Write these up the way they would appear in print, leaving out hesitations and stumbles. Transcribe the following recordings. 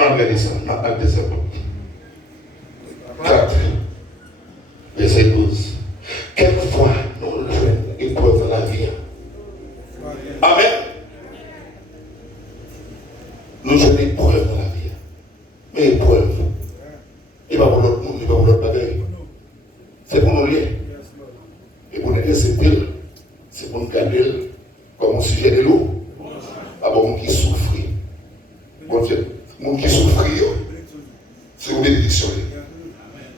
On a regardé ça dans Actes des Apôtres. 4, verset 12. Quelquefois, nous jouons épreuve dans la vie. Amen. Nous jouons épreuve dans la vie. Mais épreuve, il va pour l'autre monde, il va pour l'autre bagaille. C'est pour nous lier. Et pour nous accepter, c'est pour nous garder comme un sujet de l'eau. Ah bon, qui souffre. Bon Dieu, monde qui souffre, c'est une bénédiction.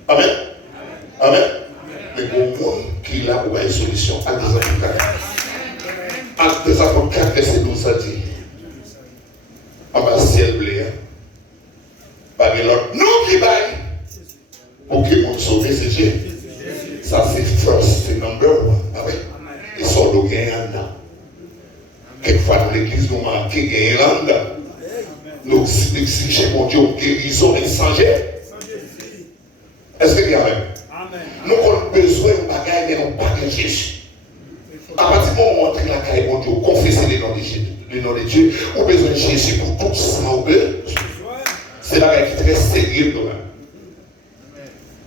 Amen. Amen. Mais pour le monde qui a une solution, Actes des Apôtres 4. Actes des Apôtres 4, verset 12, ça dit. En bas, ciel blé. Par l'autre, nous qui baillons. Pour que le monde sauve, c'est Dieu. Ça, c'est first, c'est number one. Ah oui. Et ça, on gagne là. Quelquefois, dans l'église, nous manquons gagne là. Nous exigeons, mon Dieu, guérison et changer. Est-ce que y a même? Nous avons besoin de bagaille, mais non pas de Jésus. À partir du moment où on entre la caille, mon Dieu, confesser le nom de Dieu, on a besoin de Jésus pour tout ça. C'est la bagaille qui est très sérieux quand même.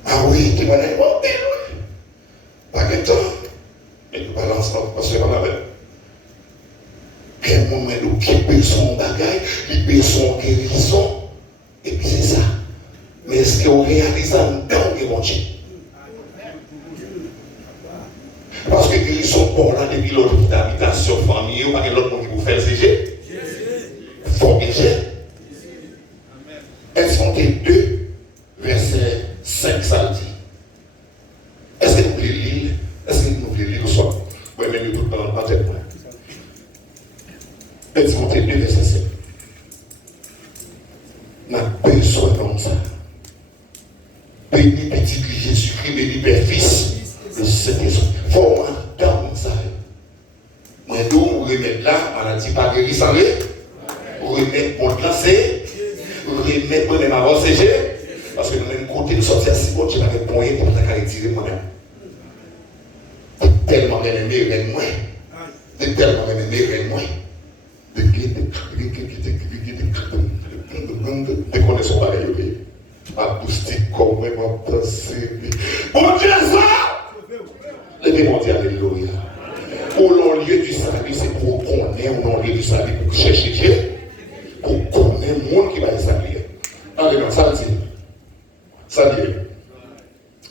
Ah oui, tu vas aller, oh, oui. Pas de temps. Mais tu balances là, parce que on avait. Quel moment où qui peut son bagaille, qui peut son guérison, et puis c'est ça. Mais est-ce qu'on réalise ça dans le monde? Parce que guérison pour là depuis l'autre d'habitation, famille, ou pas que l'autre monde qui vous fait c'est Jésus. Faut que Jésus. Exhortez 2, verset 5, ça dit. Est-ce que vous voulez lire? Est-ce que vous voulez lire le soir? Oui, mais nous ne pas tellement. Exhortez 2, verset 5. On a besoin comme ça. Béni petit Jésus-Christ, béni Père Fils, le Saint-Esprit. Faut dans ça. Moi, nous remettre là, on a dit pas guéri sans rien. Remettre pour lancer. Remettre pour même avancer. Parce que nous même côté, nous sortir si bon, tu n'avais point pour ta caractéristique moi-même. Tellement aimé, moi. Tellement aimé, moi. De connaissons pas les acoustique comme même en pensée. Bon Dieu, ça! Levez-moi dire alléluia. Au long lieu du salut, c'est pour connaître, au long lieu du salut, pour chercher Dieu, pour connaître le monde qui va s'appeler. Allez, non, ça dit. Ça dit.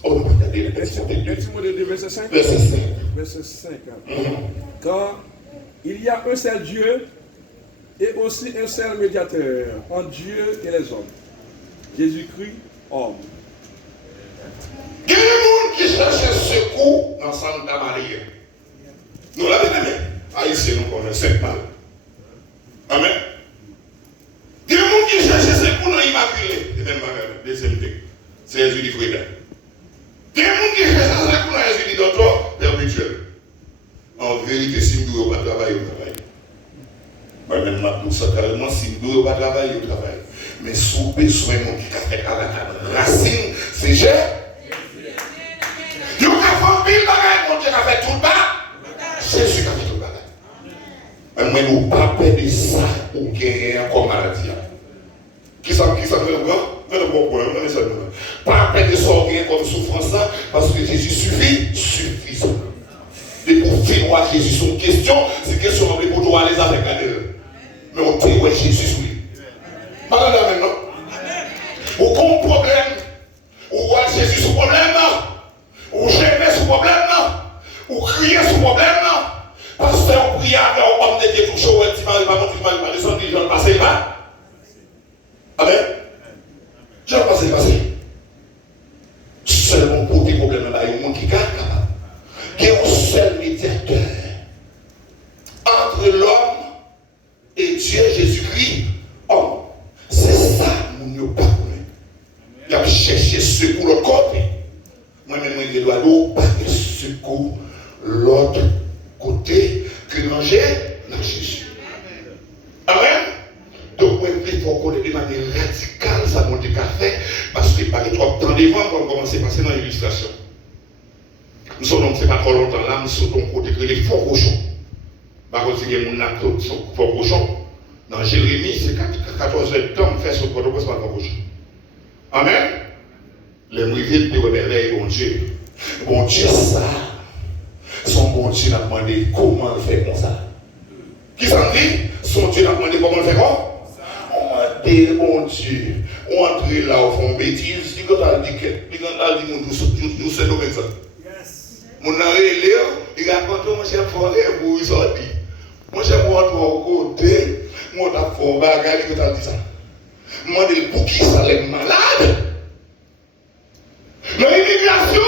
On va regarder le verset 2. Verset 5. Verset 5. Verset 5. Car il y a un seul Dieu et aussi un seul médiateur entre Dieu et les hommes. Jésus-Christ, homme. Il y a des gens qui cherchent secours dans Santa Maria. Nous l'avons aimé. Haïtien, nous connaissons 5 mal. Amen. Il y a des gens qui cherchent secours dans l'Immaculée. Deuxième texte. C'est Jésus du Frida. Il y a des gens qui cherchent secours dans Jésus du Docteur perpétuel. En vérité, si nous ne pas travailler, on travaille. Moi-même, pour ça, carrément, si nous ne pas travailler, on travaille. Mais si vous avez besoin de qui fait la racine, c'est Jésus. Vous avez fait pile bagaille, mon Dieu a fait tout le bas. Jésus a fait tout le bagaille. Mais nous ne pas perdre ça pour gagner comme maladie. Qui ça fait le grand? Mais le bon point, on est ça. Pas perdre ça comme souffrance parce que Jésus suffisant. Et pour faire Jésus son question, c'est question pour nous aller avec elle. Mais on dit, ouais, Jésus, oui. Pas là maintenant. Ou comme problème, ou voir Jésus sous problème, ou gérer sous problème, ou crier sous problème. Pasteur, prie avec un homme de Dieu pour chaud, il m'a pas montré, il m'a descendu, je vais passer là. Amen. Je vais passer. Seulement pour des problèmes, il y a un monde qui est capable. Qui est un seul médiateur entre l'homme et Dieu Jésus-Christ, homme. C'est ça, nous ne pas connaître. Il a cherché secours l'autre côté. Moi-même, je dois pas de secours l'autre côté que dans Jésus. Amen. Donc, moi, il faut connaître de manière radicale ça, mon Dieu, qu'a fait, parce qu'il n'y a pas trop de temps devant pour commencer à passer dans l'illustration. Nous sommes, c'est pas trop longtemps là, nous sommes côté que les faux cochons. Par contre, il y a mon acte faux cochon. Dans Jérémie, c'est 14 septembre, fait ce protocole par gauche. Amen. Les mouvements de réveil, bon Dieu. Bon Dieu, ça. Son bon Dieu n'a demandé comment le faire comme ça. Qui s'en dit? Son Dieu n'a demandé comment le faire comme ça. On m'a dit, bon Dieu, on entre là au fond bêtise, il a dit que, il a dit, nous sommes comme ça. Mon arrière, il raconte, mon chef, pour il sortit. Mon chef, moi, au côté, moi, t'as fait un bagage, il a dit ça. Moi, je dis, pour qui ça l'est malade? Dans l'immigration,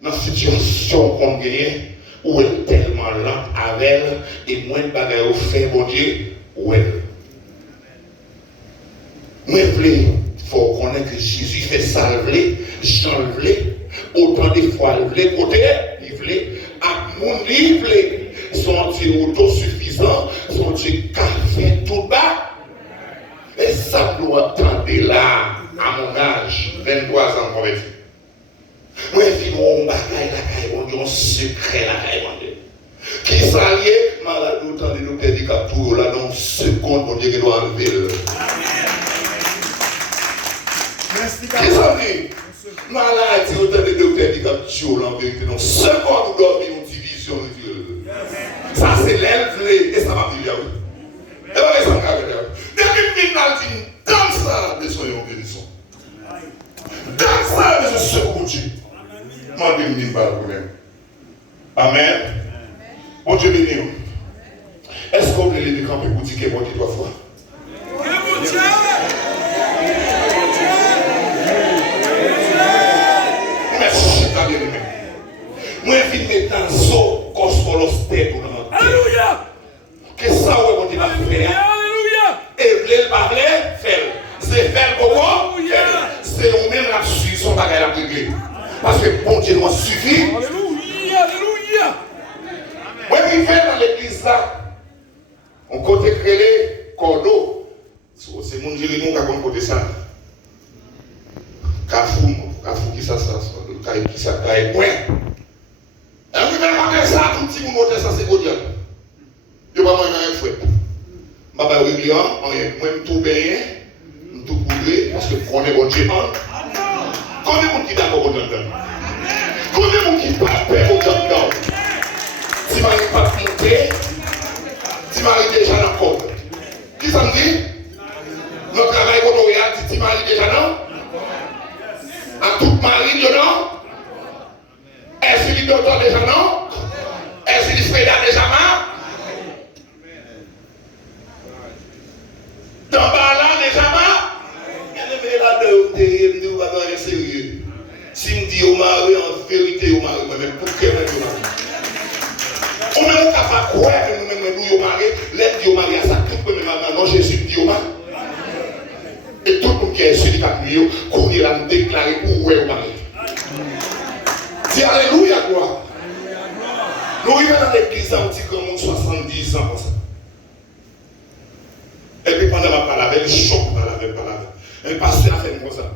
dans la situation qu'on gagne, où elle est tellement lente avec elle, et moins de bagages au fait, bon Dieu, où elle. Moi, il faut connaître que Jésus fait salver, j'enlever, autant de fois, le côté, il voulait, à mon livre, sont-ils autosuffisants, sont-ils café tout bas? Et ça doit attendre là, à mon âge, 23 ans, converti. Moi, je dis, mon bagaille, la caille, mon Dieu, un secret, la caille, mon Dieu. Qui s'allie, malade, autant de nous perdre cap tout là, dans une seconde, mon Dieu, qui doit enlever le. Qui s'allie, malade, autant de nous perdre cap tout là, en vérité, dans une seconde, nous dormons une division, ça, c'est l'élève, et ça va vivre. Et bien, ça va vivre. Depuis que nous dit, dans ça, besoin de bénédiction. Dans ça, besoin de second Dieu. Mandez-moi une balle pour même. Amen. Bon Dieu béni. Est-ce qu'on peut les camper pour dire que bon Dieu 3 fois? Merci, t'as bien aimé. Moi, je vais mettre dans zo cosmolosté pour nous. Alléluia. Que ça, ouais, bon Dieu va faire. Et vous parler, faire. C'est faire comment? C'est nous-mêmes la suite, son bagage à régler. Parce que bon Dieu nous suffit. Alléluia, alléluia. Moi, je vais dans l'église là. On côté créé, cordeau. C'est mon Dieu qui a côté ça. Cafou qui ça, qui ça, caille point. Et on va raconter ça, tout petit monde ça, c'est beau Dieu. Je ne vais pas manger un fouet. Je vais pas régler, moi, je tout bien, je tout poudré, parce que je connais bon Dieu. Combien de monde qui d'accord au Dieu? Combien de monde qui pas peur au Dieu? Si Marie pas monter, si Marie déjà dans le code. Qui s'en dit? Notre travail qu'on a dit, Marie déjà non? À toute Marie, non? Est-ce qu'il y a d'autres déjà non? Est-ce qu'il y a déjà non? Dans là déjà là, sérieux. Si je dis au mari, en vérité, au mari, moi-même, pour que je mari. On ne peut pas croire que nous-mêmes, nous, au mari, l'aide du mari à ça, tout le monde, non, Jésus me dit au mari. Et tout le monde qui est celui qui a crié, qu'on est là, nous déclarer pour au mari. Dis Alléluia, quoi. Nous arrivons dans l'église, on dit comme 70 ans, comme ça. Et puis pendant ma parole, elle choque par la parole. Un pasteur a fait comme ça.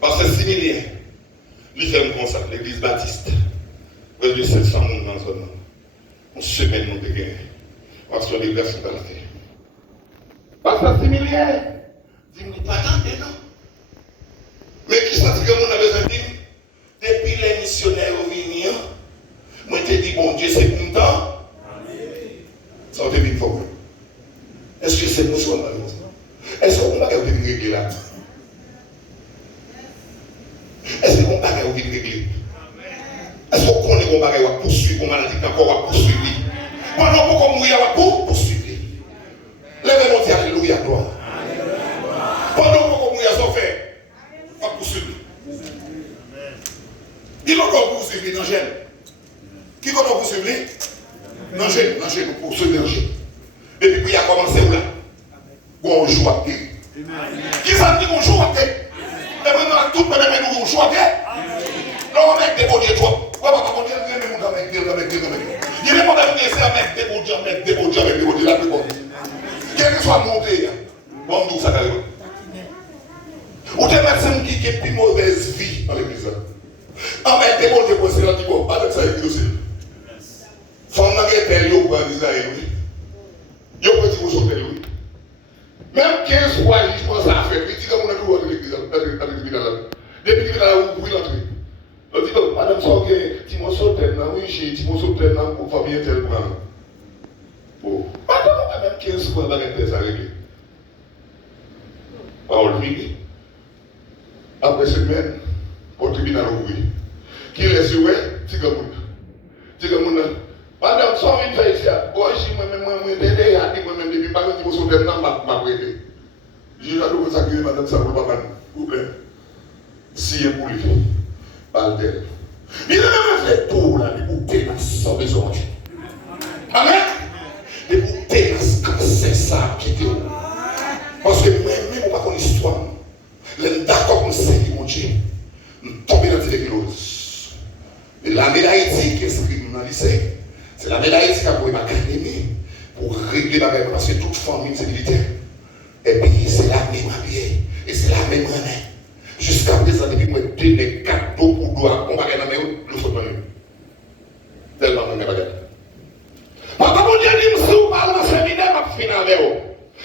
Parce que similaire, il fait comme ça, l'église baptiste. Près de 700 personnes dans la zone. On se met nous de gagner. Parce que les versions dans la terre. Parce que similaire, dis-moi pas tant, non. Mais qui ça dit que mon a besoin de dire? Depuis les missionnaires venus, moi je te dis, bon Dieu, c'est content. Ça te dit fort. Est-ce que c'est pour soi? Est-ce qu'on va régler là? Est-ce qu'on va régler? Est-ce qu'on connaît qu'on va poursuivre, qu'on maladie encore à poursuivre? Pendant qu'on mouille à poursuivre. Lèvez-nous, dire Alléluia, gloire. Pendant qu'on mouille à son fait, on va poursuivre. Qui va poursuivre dans gêne? Qui va poursuivre? Dans gêne, nous poursuivre dans gêne. Et puis il a commencé là. On joue à terre. Qui ça dit qu'on joue à terre? Et maintenant, tout le monde nous joue à terre. Là, on met des bodies trop. On va pas dire que nous avons avec des il n'est pas d'avenir, c'est avec des bodies, là, plus bon. Quel que soit monté, bon, nous, ça va. Ou des personnes qui ont une mauvaise vie dans l'église. Avec des bodies, c'est là, tu vois, avec ça, il y a aussi. Son mari est père, il y a Israël. Il y a Même 15 fois, je pense à faire. Il dit que mon ami va l'église. Depuis qu'il a ouvert l'entrée. Il dit que madame Sorgue, Timon Sautel, oui, Timon Sautel, pour famille tel plan. Bon, madame, même 15 fois, elle va régler. Parole finie. Après semaine, au tribunal ouvert. Qui laisse, ouais, Tigamoun. Madame, sans une feuille ici, moi-même, depuis pas que tu me sauves dans ma prêté. J'ai adoré ça que madame, ça ne va pas vous plaît. Si un poulet, pas le il a même fait tout là, des bouteilles sans besoin. Amen. Des bouteilles comme c'est ça qui était. Parce que moi-même, on ne pas l'histoire. Les d'accord comme c'est qui mon Dieu. Nous tombons dans des kilos. Et la médaille qui est inscrite dans le lycée, c'est la médaille qui a pour l'académie, pour régler la guerre, parce que toute famille c'est militaire. Et puis c'est la même habillée, et c'est la même année. Jusqu'à présent, depuis moi, 2 les 4 dos pour doigts, on va regarder dans mes yeux, le faut tellement on va regarder. Papa, mon Dieu, dit, si vous parlez dans le séminaire, je vais finir avec vous.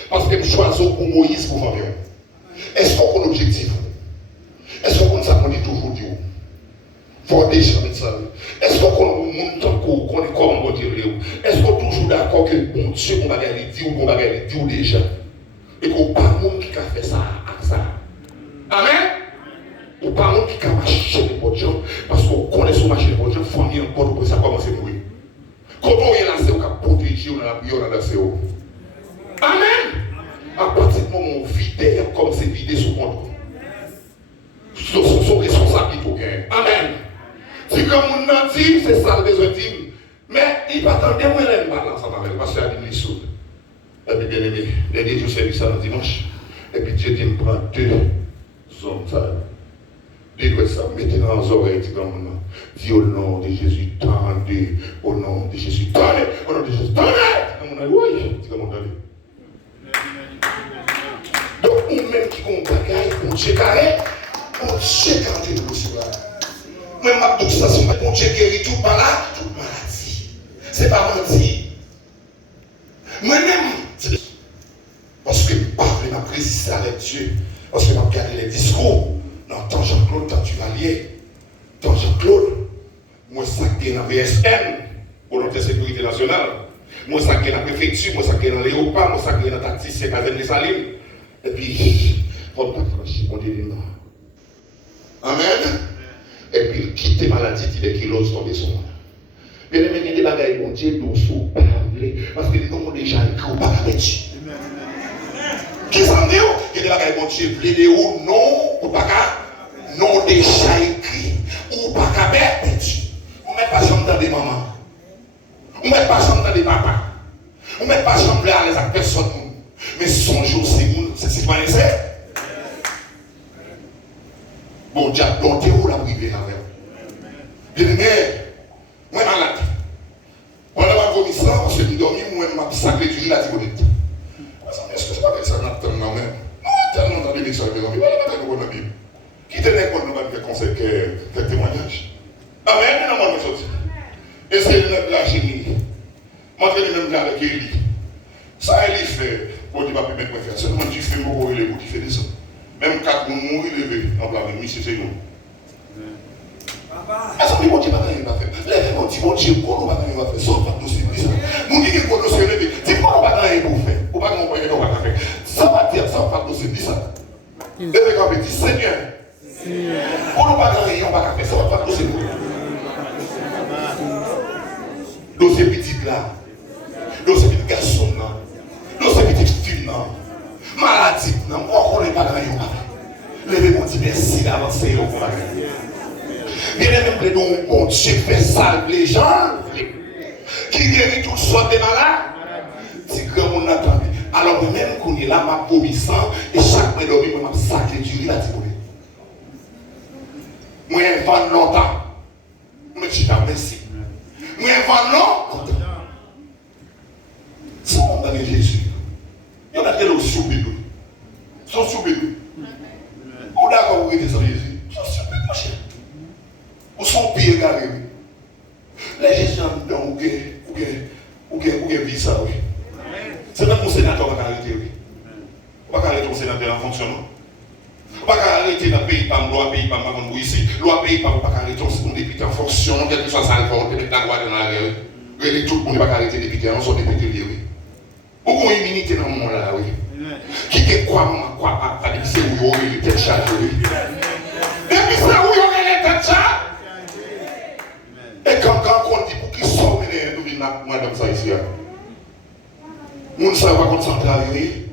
Parce que je choisis pour Moïse pour famille. Est-ce qu'on a un objectif? Est-ce qu'on ça qu'on dit toujours Dieu? Faut déjà mettre ça. Est-ce qu'on monte en cours, qu'on est comme on dit? Est-ce qu'on est toujours d'accord que bon Dieu, on va regarder Dieu, on va regarder Dieu déjà? Et qu'on pas de monde qui a fait ça à ça. Amen? Ou pas de monde qui a marché les potes gens, parce qu'on connaît son marché les potes gens, famille encore pour ça commencer à mourir. Quand on est là, c'est qu'on a protégé, on a appuyé, on a dansé. Amen? À partir du moment où on vide, comme c'est vidé sous contrôle. Son responsabilité. Amen. Si comme on a dit, c'est ça le besoin d'îme. Mais il va attendre moi les balance avec parce que il est sourd. Et puis bien aimé, dernier jour service ça le dimanche. Et puis Dieu dit me prend 2 hommes ça. Dites ça, mettez dans les oreilles, dit comme on dit au nom de Jésus, tendez, au nom de Jésus, tendez, au nom de Jésus, tendez. On a oui, dit comme on dit. Donc, nous-mêmes qui ont bagaille, on Dieu carré, on Dieu carré de possible. Même ma bouche, ça, c'est mon Dieu guérit tout par là, toute maladie. C'est pas menti. Moi-même, c'est parce que je parle, ma préciser avec Dieu, parce que je regarde les discours, dans tant Jean-Claude, tant Duvalier, tant Jean-Claude, moi, ça qui est dans VSN, pour notre sécurité nationale, moi, ça qui est dans la préfecture, moi, ça qui est dans l'aéroport, moi, ça qui est dans la tactique, Caserne des Salines. Et puis, il ne faut pas franchir, mon Dieu, non. Amen. Et puis, quitter maladie, il qu'il ose tomber sur moi. Bien aimé, il y a des bagailles, mon Dieu, dont sous parler, parce que les gens ont déjà écrit, ou pas avec Dieu. Qui s'en dit? Il y a des bagailles, mon Dieu, les ou non, ou pas non déjà écrit, ou pas qu'à bête, Dieu. On ne met pas chambre dans des mamans. On ne met pas chambre dans des papas. On ne met pas chambre là à les personnes. Mais son jour, c'est pas nécessaire. Bon, diable, donc t'es où la privée avec? Bien aimé, moi malade. On a ma vomissant, parce que je dormis, moi ma sacrée du lit, la digonite. Est-ce que c'est pas que ça n'a pas de temps, même? Non, tellement dans des médecins, mais on va pas faire la Bible. Qui tenait compte de nous conseil que témoignage? Amen, non, moi, je sorti. Et c'est le la génie. Moi, je vais même là avec Élie. Ça, elle fait. Bon, tu vas pas mettre faire. Seulement, tu fais mon pour il fait des sons. Même 4 mots, il levé. En blanc, mais c'est nous. Est-ce que mon Dieu va faire? Lève mon Dieu, qu'on va faire. Sauf pas dossier. Nous disons qu'on dossier levé. Dis qu'on va faire pour faire. Ou pas qu'on va faire. Ça va dire, ça va dossier. Dis ça. Lève quand même, dis Seigneur. Qu'on va faire, on va faire. Ça va pas dossier. Dossier petit là. Dossier petit garçon là. Dossier petit fille là. Maladie là. On ne connaît pas grand chose. Levez mon Dieu, merci d'avancer au combat. Bien aimé, mon Dieu fait salve les gens qui guérit toutes sortes de malades. Si grand monde entend. Alors même qu'on est là, ma vomissant et chaque fois dormi, moi je sacré du riz là, tu connais. Moi je vends longtemps. Moi je dis merci. Moi je vends longtemps. Si on a Jésus, il y en a qui sont sous-bédous. Ils sont sous-bédous. Ou d'accord, vous êtes sans Jésus. Ils sont sous-bédous, mon cher. Ou sont pieds égarés. Les gens ont ou bien vie ça, oui. C'est même mon sénateur qui a arrêté, oui. c'est dans le fonctionnement. Pas arrêter dans le pays, pas loi, pays, pas ma ici, loi, pays, pas arrêter on seconde député en fonction, quel que soit ça, on peut mettre la loi dans la rue. Et tout le monde ne pas arrêter député, on sont députés liés, oui. Beaucoup d'immunité dans le monde là, oui. Qui est quoi, pas de c'est où il est tête chargée, oui. Depuis c'est où il est tête chargée. Et quand on dit pour qu'il sorte, nous venons madame ça ici. Nous ne savons pas qu'on s'en travaille.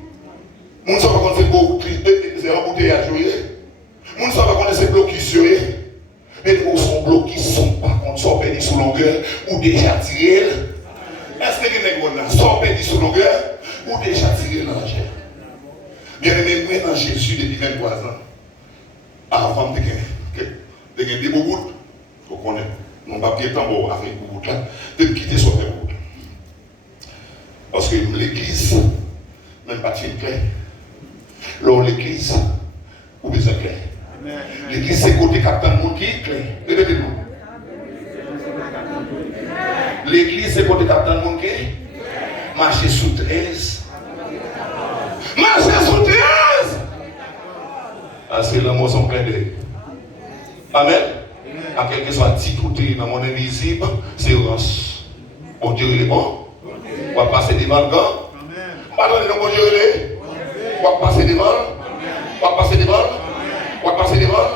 Nous ne savons pas qu'on fait beaucoup de embouteillages. Nous ne savons pas qu'on est bloqués sur eux. Mais nous sommes bloqués, sont pas contre sont perdus sous longueur ou déjà tirés. Est-ce que nous sommes perdus sous longueur ou déjà tirés dans la chair? Bien aimé, moi dans Jésus depuis 23 ans, avant de gagner des bouts, vous connaissez, mon papier tambour avec des bouts là, de me quitter sur les bouts. Parce que l'église, même pas de clair. Lors l'église, ou besoin clair. L'église, c'est côté captain de monde qui est clair. Répétez-nous. L'église, c'est côté captain de monde qui est marcher sous 13. Marcher sous 13! Ah, c'est l'amour son plein de. Amen. À quel que soit titre dans le monde invisible, c'est rance. Bon Dieu, il est bon. On va passer devant le gars. Pardonnez-nous, bon Dieu, il est. On va passer devant. On va passer devant. On va passer devant.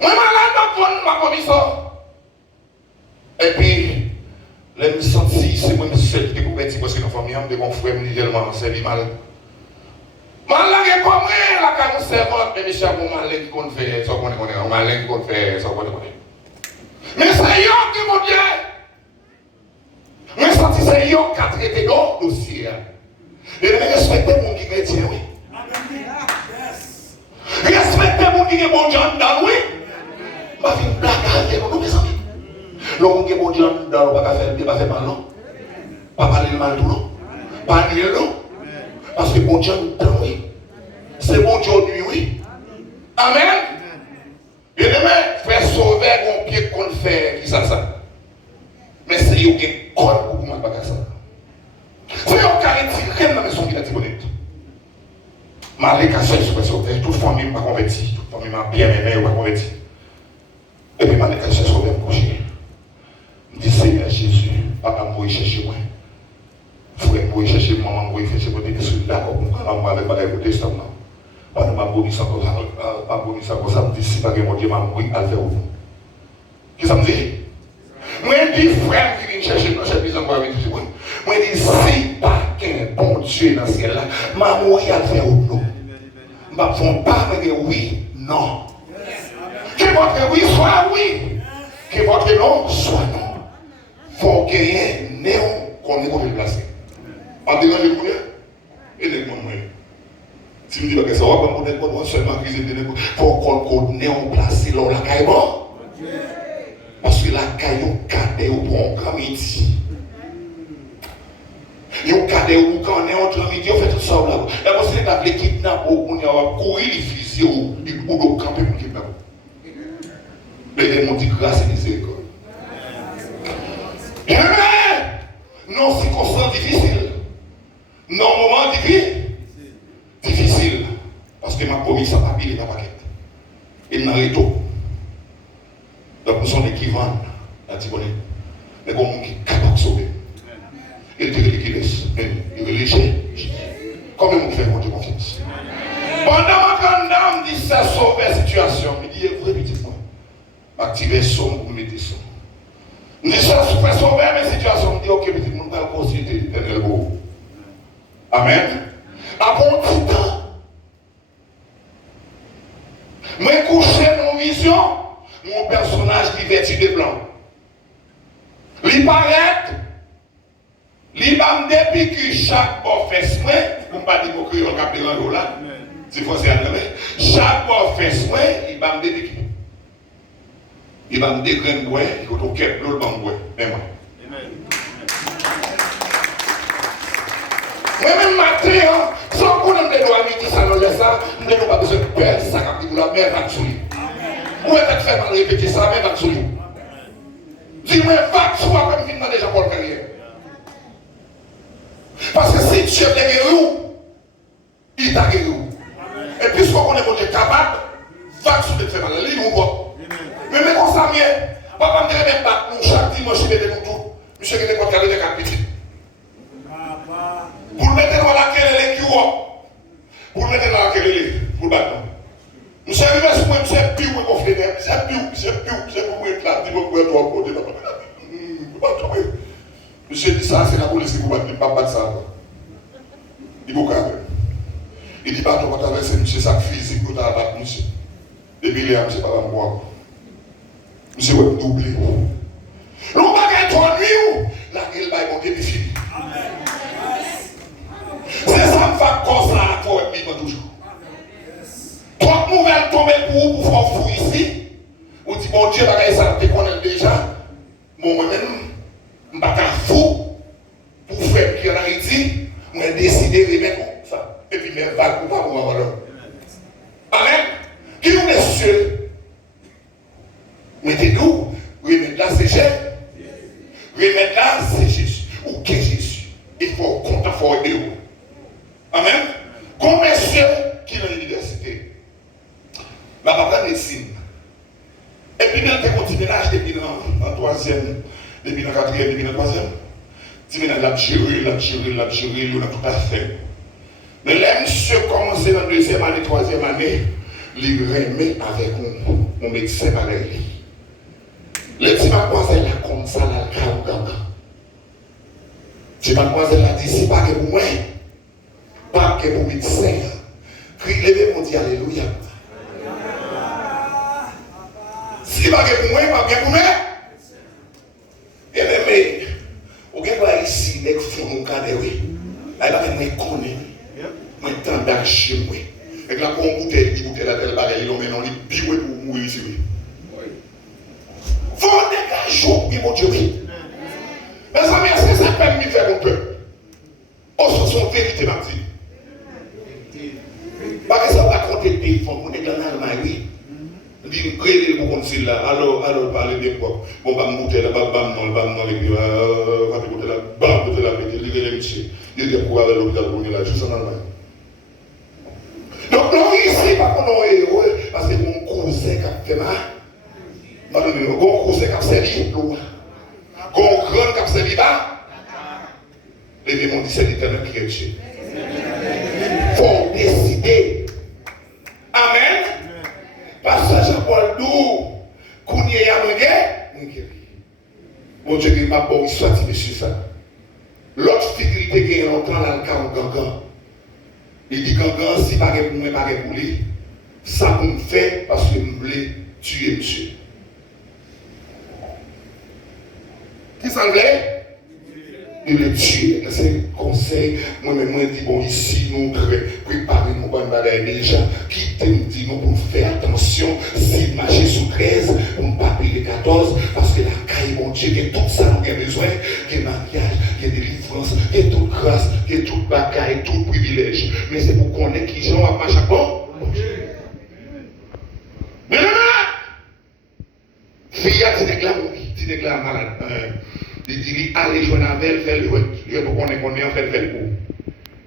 Moi, malade, ma commission. Et puis, les me sentis, c'est moi qui suis découvert parce que nos familles ont des confrères tellement c'est mal. Malade comme moi, la canon servante, mais Michel, mon malin qui compte faire, ça qu'on connaît, mon malin qui compte faire, ça qu'on connaît. Mais c'est yo qui mon Dieu. Mais senti c'est yo qui a traité dans le dossier. Et respectez le monde qui est chrétien, oui. Respectez le monde qui est bon Dieu dans oui. Ma vie blague avec nous, mes amis. Le monde qui est bon Dieu dans le pas faire mal, non. Pas parler de mal tout, non. Pas annuler, non. Parce que bon Dieu dans oui. C'est bon Dieu nuit, oui. Amen. Bien aimé, frère sauver mon pied qu'on fait, qui ça. Mais c'est eux qui collent pour moi, pas ça. C'est eux qui retirent dans la maison qui a été honnête. Malgré qu'à ce soit toute famille m'a converti, toute famille m'a bien aimé, m'a converti. Et puis malgré qu'à ce soit même projet. Je dis Seigneur Jésus, papa m'a chercher moi. Frère m'a chercher maman m'a chercher moi, je suis d'accord pour moi avec le testament. Pendant ma bonne ça comme ça, me dit si pas que mon Dieu m'a mourir à faire où. Qu'est-ce que ça me dit? Moi, je dis, frère, qui vient chercher dans cette maison, moi, je dis, si pas qu'un bon Dieu dans ce ciel-là, m'a mourir à faire où non. Je ne fais pas me dire oui, non. Que votre oui soit oui, que votre non soit non. Il faut qu'il y ait un néon qu'on est pour le placer. En disant le premier, et le moins. Si vous dites que ça va pas me dire seulement qu'ils aient il faut qu'on ait néon placé là, la caille bon. Parce que la caille, cadé au bon grand midi. Yon cadé ou quand on est entre midi, on fait tout ça là. La possibilité d'appeler kidnap ou on a couru les fusils ou de camper pour kidnap. Mais les gens dit grâce et miséricorde. Non, circonstance difficile. Non, moment difficile. Parce que ma commis ça pas pile dans la paquette. Il n'a rien tout. Donc nous sommes équivalents à Tibonite. Mais comme on qui est capable de sauver. Il te dit qu'il laisse. Il est léger. Comment on fait mon Dieu confiance? Pendant ma grande dame dit ça sauver la situation. Il dit, vrai petit point. Activer son pour mettre son. Il dit ça fait sauver mes situations. Il dit, ok, petit monde, on va consulter l'éternel beau. Amen. À bon petit temps. Moi coucher mon vision. Mon personnage qui vêtu de blanc. Il paraît, il va me depuis que chaque bon fesse moi, pour ne pas dire que je capte l'angle là, si vous c'est à chaque bon fesse moi, il va me depuis. Il va me dégrainer bois, il va toquer l'autre banc bois, mais moi. Moi-même matin, sans qu'on ait de l'amitié, ça nous laisse ça, nous n'avons pas besoin de perdre ça quand vous la mère va souiller. Où est-ce que tu fais mal répéter ça, mais va te souiller? Dis-moi, va te souiller comme film dans déjà pour le carrière. Parce que si tu es où, pas battre ça. Il dit, il dit, pas ton traverser, monsieur, sac physique, pour t'abattre, monsieur. Depuis là, monsieur, pas me voir. Monsieur, ouais, doublé. L'on va gagner 3 nuits, la gueule va monter, puis fini. C'est ça me fait comme ça à toi, toujours. Trois nouvelles tombées pour vous, pour faire fou ici. Vous dites, bon Dieu, ça, tu connais déjà. Moi-même, je ne suis pas fou pour faire qui en Haïti. Je vais décider de remettre ça. Et puis, je vais pas pour moi. Amen. Qui est monsieur? Mettez-nous. Remettre là, c'est Jésus. Remettre là, c'est Jésus. Ou qui est Jésus? Il faut compter pour aider vous. Amen. Comme monsieur qui est dans l'université. Ma papa médecine. Et puis, il y a un petit ménage depuis en 3e, depuis en 4e, depuis en 3e. Petit ménage, la chirurgie, on a tout à fait. Mais là, monsieur commence dans la 2e année, 3e année, il remet avec mon médecin pareil. Le petit mademoiselle là, comme ça, là, le calme. Petit mademoiselle là, dit, si pas que pour moi, pas que pour médecin. Crie, levez mon Dieu, alléluia. Si pas que pour moi, pas que pour moi. Et bien, mais, vous voyez ici, les fonds mon cadre, oui. Là, il va me connaître. Moi, tant d'argent, moi. Et là, quand on bouteille la telle bagarre, ils l'ont mis dans les biouets pour mourir ici, oui. Faut dégager, oui, mon Dieu, oui. Mais ça, c'est ça qui permet de faire mon peuple. Oh, ce sont vérité, ma dit. Parce que ça va raconter le pays, on est dans l'Allemagne, oui. Il dit, créez le bon conseil là, alors, parlez des propres. Bon, bah, monter là, bam, non, les gars, va te monter là, bam, monter là, mettez, lirez les messieurs. Il dit, pour aller à l'hôpital, on est là, juste en Allemagne. Donc, non, ici, pas qu'on est héros, parce que mon cousin qui a fait mal, mon cousin qui a servi, mon grand qui a servi bas, les démons disent, c'est l'éternel qui est Dieu. Il faut décider. Amen. Parce que Jean-Paul Dou, qu'on y est à mon bon Dieu, il m'a bon, soit sur ça. L'autre figurité qui est longtemps dans le cas de Gangan. Il dit Gangan, si pas pour moi, pas pour lui, ça pour me faire parce que je voulais tuer monsieur. Qui s'en fait? Il le tue. C'est un conseil. Moi-même, je dis, bon, ici, nous préparons nos bonnes bagailles déjà. Qui te dit, nous, pour faire attention, si marcher sous 13, pour ne pas payer 14, parce que la caille, mon Dieu, il y a tout ça, nous avons besoin. Il y a mariage, il y a délivrance, il y a toute grâce, il y a toute bagaille, tout privilège. Mais c'est pour connaître qui j'en va marcher à bon. Mais là, fille, tu déclares malade. Il dit, allez jouer dans la belle, fais le je pour qu'on ait fait le coup.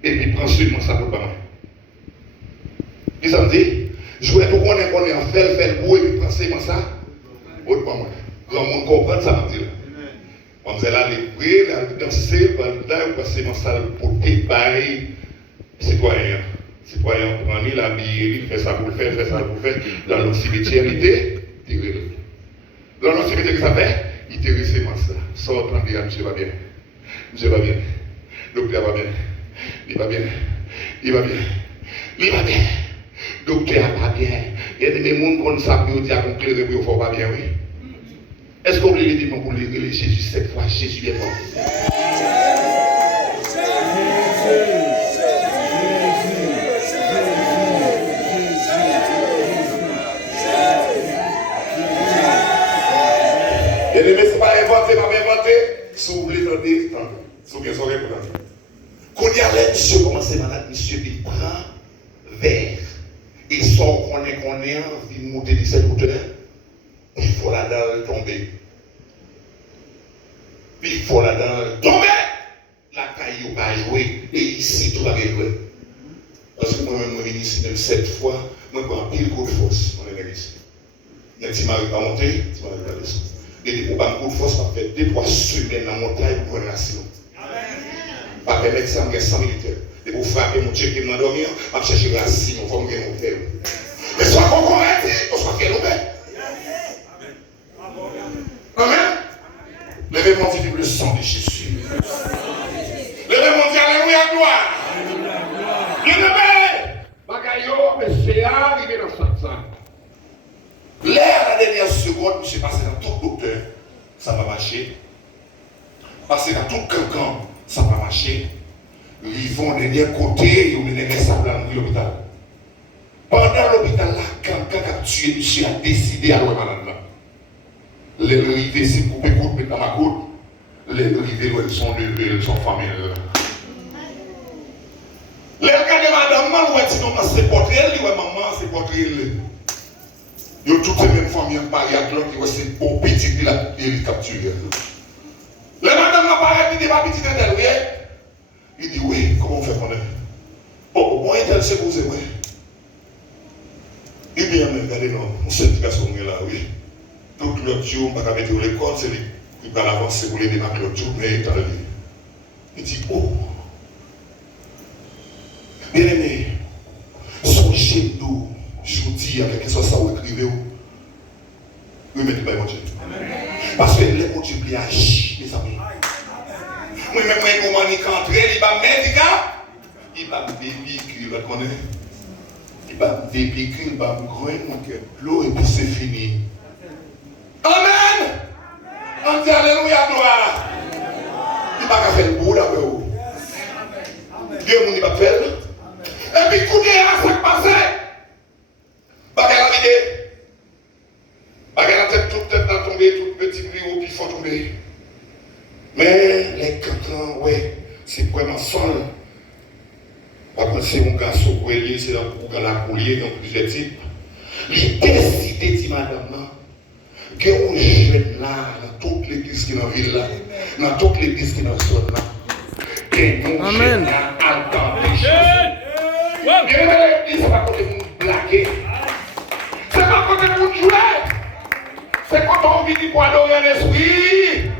Et puis prends seulement ça pour pas mal. Qu'est-ce que ça me dit? Jouer pour qu'on ait fait le coup et puis prends seulement ça pour pas mal. Grand monde comprend ça, me dit. On me dit là, les prier, les danser, pendant prends seulement ça pour épailler citoyen. Citoyen prend la bille, il fait ça pour le faire, dans le cimetière, il était tiré. Dans le cimetière, qu'est-ce que ça fait? Il te reste ça. Sort en disant, monsieur va bien. Monsieur va bien. Docteur va bien. Il va bien. Il va bien. Il va bien. Docteur va bien. Il y a des gens qui savent que Dieu a conclu que vous va bien, oui. Est-ce qu'on peut dire pour lire Jésus cette fois? Jésus est mort. Et le message pas inventé, si vous voulez tenter, si vous voulez tenter. Quand il y a l'aide, monsieur commence malade, monsieur, il prend verre. Il sort qu'on est, il monte 17 hauteurs. Il faut la dalle tomber. Il faut la dalle tomber. La caillou va jouer. Et ici, tout va bien jouer. Parce que moi-même, je viens ici même 7 fois, je prends pile coup de force. On est ici. Il y a un petit mari qui va monter, un petit mari qui va descendre. Et des coups de force, ça fait 2-3 semaines dans la montagne pour une nation. Pas permettre ça, on 100 militaires. Et pour frapper mon Dieu qui m'a dormi, on va chercher la racine, on va me gagner mon père. Mais soit qu'on convertit, on soit fait l'objet. Amen. Levez mon Dieu le sang de Jésus. Levez Alléluia, gloire. Bien-aimé, bagayo, mais c'est arrivé dans chaque salle. L'air, la dernière seconde, je suis passé dans tout docteur, ça va marcher. Passé dans tout quelqu'un, ça va marcher. Ils vont de dernier côté, ils ont mené ça dans l'hôpital. Pendant l'hôpital, là, quelqu'un qui a tué monsieur a décidé à l'ouest malade. Les rivés, c'est coupé coude, mettre dans ma coude. Les rivés, ils sont levés, ils sont familles. Les gars de madame, ouais, sinon, c'est porté, ouais, maman, c'est porté. Ils ont toutes les mêmes familles, mariées à l'autre, c'est bon petit, il a capturé. Les madame n'a pas arrêté de ma petite interne, oui. Il dit, oui, comment on fait qu'on est? Oh, moi, il s'est posé, oui. Il dit, regardez, non, on sait que ce là, oui. Tout le jour, on va mettre l'école, c'est lui qui va avancer pour les démarrer l'autre jour, mais il est dans le lit. Il dit, oh. Bien aimé, songez nous, je vous dis, avec ce soit ça vous écrivez, oui, mettez pas mon Dieu. Parce que les mots du agit, les amis. Moi-même, moi, je suis entré, il va mettre, il va me véhicule, vous connaissez? Il va me véhicule, il va me groiner, mon cœur l'eau, et puis c'est fini. Amen! On dit Alléluia, gloire. Il va faire le bout d'abord. Dieu m'a pas fait. Et puis, écoutez, à ce qui passe. Bagarre la vidéo. Bagarre la tête, toute tête dans tomber, toute petite vidéo, puis il faut tomber. Mais les 4 ans, ouais, c'est vraiment seul. Par contre, c'est un garçon qui c'est dans la coulier, dans plusieurs types. Il décide, dit madame, que un jeune là, dans toute l'église qui est dans la ville là, dans toute l'église qui est dans la zone là, que un jeune là, a tenté. Et c'est pas quand on blaguer. C'est pas quand on jouer. C'est quand on vit pour adorer l'esprit.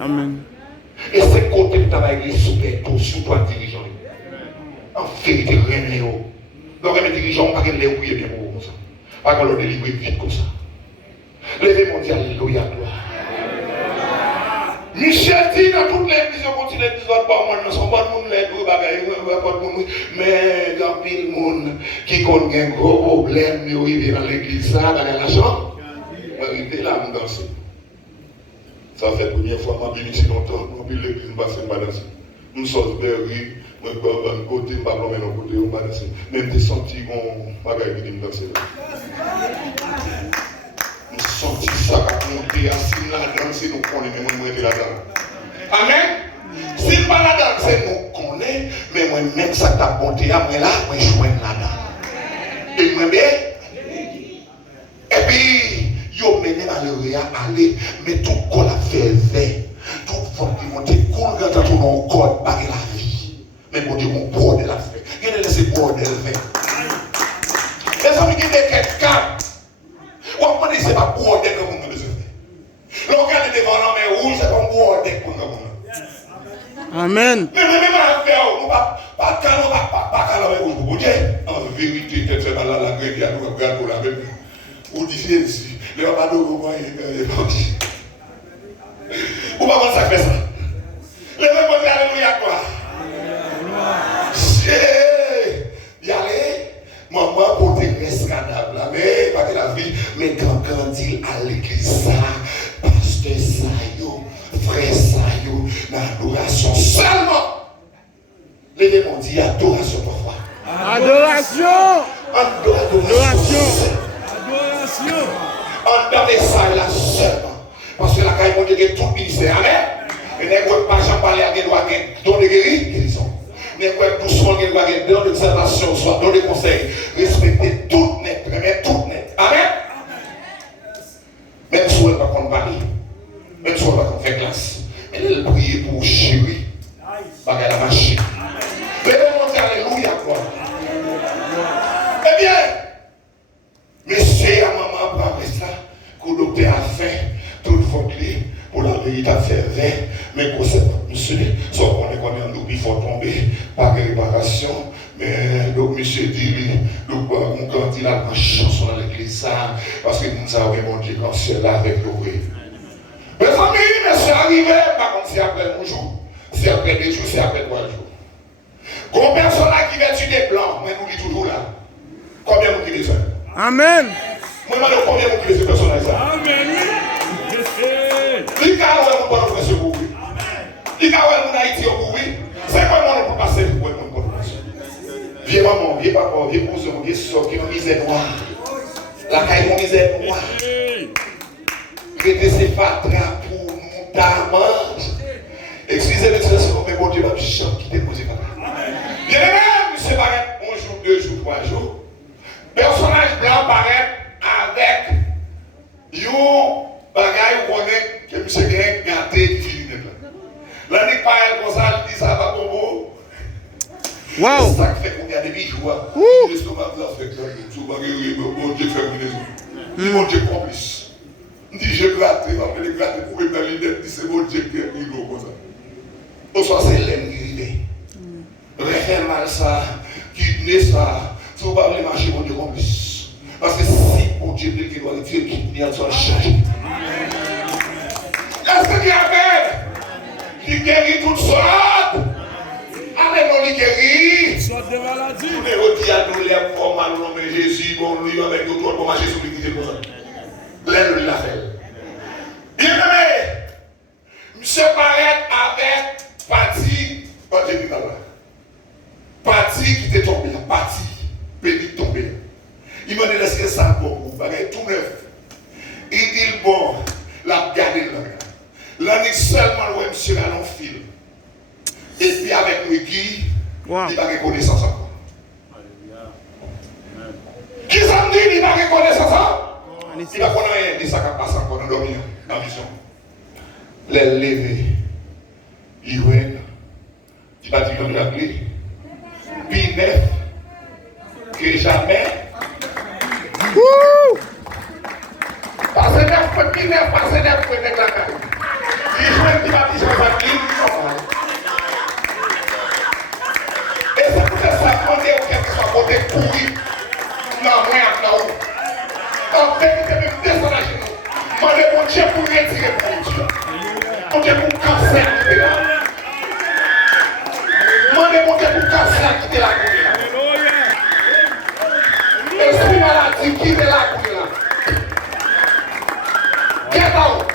Amen. Et c'est côté de travailler sous toi dirigeant. En vérité, rien n'est. Donc, les dirigeants, pas qu'elle les oublier bien pour comme ça. Pas qu'on le délivre vite comme ça. Levez-moi, dit Alléluia, gloire. Michel dit dans toutes les visions, continue les visions, pas son bon monde, les deux bagailles, mais il y a pile monde qui connaît un gros problème, mais il vient dans l'église, ça, dans l'argent. Il est là, on danse. Ça fait la première fois, je suis venu longtemps, je suis l'église, je ne pas danser. Je suis sorti de rue, je suis de côté, je ne suis pas de côté, je ne pas danser. Même des sentis, je ne vais pas danser. Je suis senti ça, je monter, assis là, danser, nous connaissons, mais moi, je suis là-dedans. Amen. Si je ne pas là-dedans, c'est nous connaissons, mais moi, même ça, tu as monté, moi là, moi, je suis là-dedans. Et moi, bien. Et puis, yo mené malheureux à aller, mais tout qu'on a fait vert, tout fond qui monte cool quand on a un corps par la vie. Mais mon Dieu, mon bordel la fait. Il a laissé bordel vert. Les amis qui étaient quelqu'un, on ne c'est pas bordel que vous avez fait. L'on regarde devant l'homme rouge, c'est pas bordel pour nous. Amen. Mais même à faire, on ne va pas calmer rouge pour Dieu. En vérité, c'est pas la guerre, nous regardons la même. Ou difficile ici. Les papas de vous voyez, les partis. Ou pas comment ça fait ça? Les mêmes choses, alléluia, quoi. Y aller, maman, pour des escadables, mais pas de la vie, mais quand il à l'église, ça, pasteur, ça, yo, frère, ça, yo, l'adoration seulement. Les démons disent adoration parfois. Adoration. Adoration. En dans les salles là seulement. Parce que la caille mon Dieu est tout ministère. Amen. Et n'est pas jamais parler à des doigts don de guérison. N'est pas doucement des doigts don d'observation, soit don de conseil. Respectez tout net, mais tout net. Amen. Même si on ne va pas parler, même si on ne va pas faire classe, mais elle prie pour chérir. Bagarre la machine. Levez-moi, alléluia, quoi. Eh bien, monsieur, à maman, après ça, que le docteur a fait, toute votre vie, pour la vérité à faire vert, mais pour ça, monsieur, soit qu'on est en nous, il faut tomber, pas de réparation, mais donc monsieur dit, donc quand il a une chance dans l'église, ça, parce que nous avons mon Dieu quand c'est là avec nous. Mes amis, mais c'est arrivé, par contre, c'est après mon jour, c'est après 2 jours, c'est après 3 jours. Quand personne là qui vêtu des blancs, moi nous toujours là. Combien vous qui ça? Amen. Moi je demande combien vous qui ce personnage là? Amen. Les gars, on va nous faire pour oui. Les gars, on va Haïti pour oui. C'est comment on peut passer pour nous passer. Viens maman, viens papa, viens cousin, viens soeur qui nous misère noire. La caille nous misère noire. Mettez ces fatras pour nous damange. Excusez-moi, c'est comme bon Dieu va me chanter qui déposer fatras. Bien aimé, monsieur paraît 1 jour, 2 jours, 3 jours. Personnage blanc paraît avec yon bagay ou connaît que monsieur gagne gâté qui finit net là. L'année pas elle comme ça, il dit ça va pour vous. Wow. C'est ça qui fait qu'on a des bijoux. L'estomac de l'Afrique là, sous bagay bon Dieu fait une maison. Bon Dieu complice. Il dit je gratte, il va me gratter pour me dans l'idée, dit c'est bon Dieu qui est rigolo comme ça. Au soir c'est l'aime qui rit. Réfère mal ça, qui naît ça, si vous parlez marcher bon Dieu complice. Parce que si mon Dieu qui doit retirer qui vient sur le changer. Est-ce qu'il y avait qui guérit toutes sortes? Allez, non, il guérit. Sorte de maladie. Tous les rôtis à nous, les formats, nous nommons Jésus, bon, lui, avec nous, pour marcher sur l'église comme ça. L'aile, il l'a fait. Bien aimé, monsieur paraît avec parti, quand j'ai dit là, parti qui était tombé, parti, béni tombé. Il m'a dit, laissez ça pour vous, bagay tout neuf. Il dit, bon, la garder là. L'année seulement, ouais, monsieur, là, on file. Et puis avec moi, Guy, il va reconnaissance encore. Qui ça me dit, il va reconnaissance encore? Il va connaître rien de ça qui passe encore dans dormir, dans la vision. Les lever, il va il va dire comme la clé. Puis neuf, que jamais. Passez neuf, puis neuf, passez neuf, puis neuf, la caille. Il joue qui va dire ça, et c'est pour ça qu'on est au quelque soit côté pourri. Non, moi, là-haut. En vérité, même descendre à genoux. Demandez mon Dieu pour retirer pour Dieu. Mon Dieu pour casser la côté là. Demandez mon Dieu pour casser la côté là. Esprit maladie, qui est là côté là. Get out.